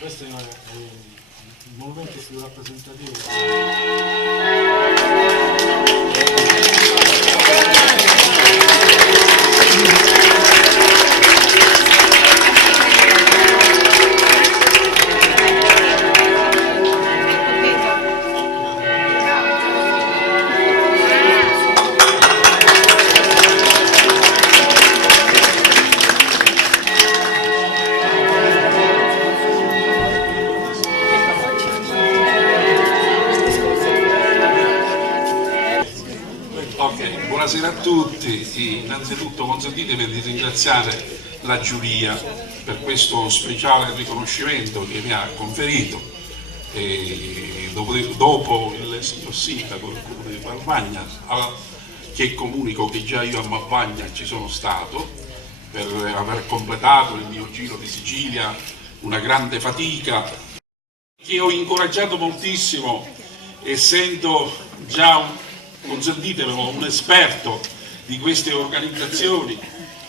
Questo è il monumento più rappresentativo. Ok, buonasera a tutti. Innanzitutto consentitemi di ringraziare la giuria per questo speciale riconoscimento che mi ha conferito dopo il signor Sindaco del Comune di Malvagna, che comunico che già io a Malvagna ci sono stato per aver completato il mio giro di Sicilia, una grande fatica che ho incoraggiato moltissimo, essendo già consentitemelo, un esperto di queste organizzazioni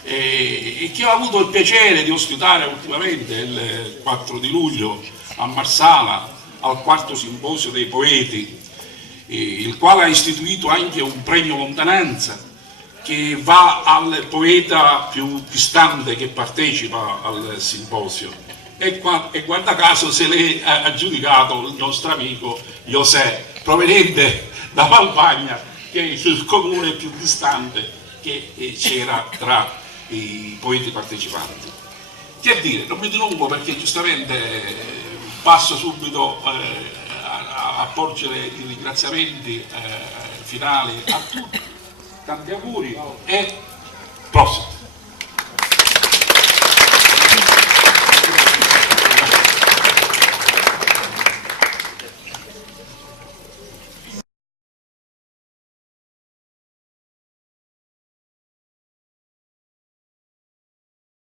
e che ho avuto il piacere di ospitare ultimamente il 4 di luglio a Marsala al quarto simposio dei poeti, il quale ha istituito anche un premio Lontananza che va al poeta più distante che partecipa al simposio e guarda caso se l'è aggiudicato il nostro amico José, proveniente da Malvagna, che è il comune più distante che c'era tra i poeti partecipanti. Che dire, non mi dilungo perché giustamente passo subito a porgere i ringraziamenti finali a tutti, tanti auguri e prossimo.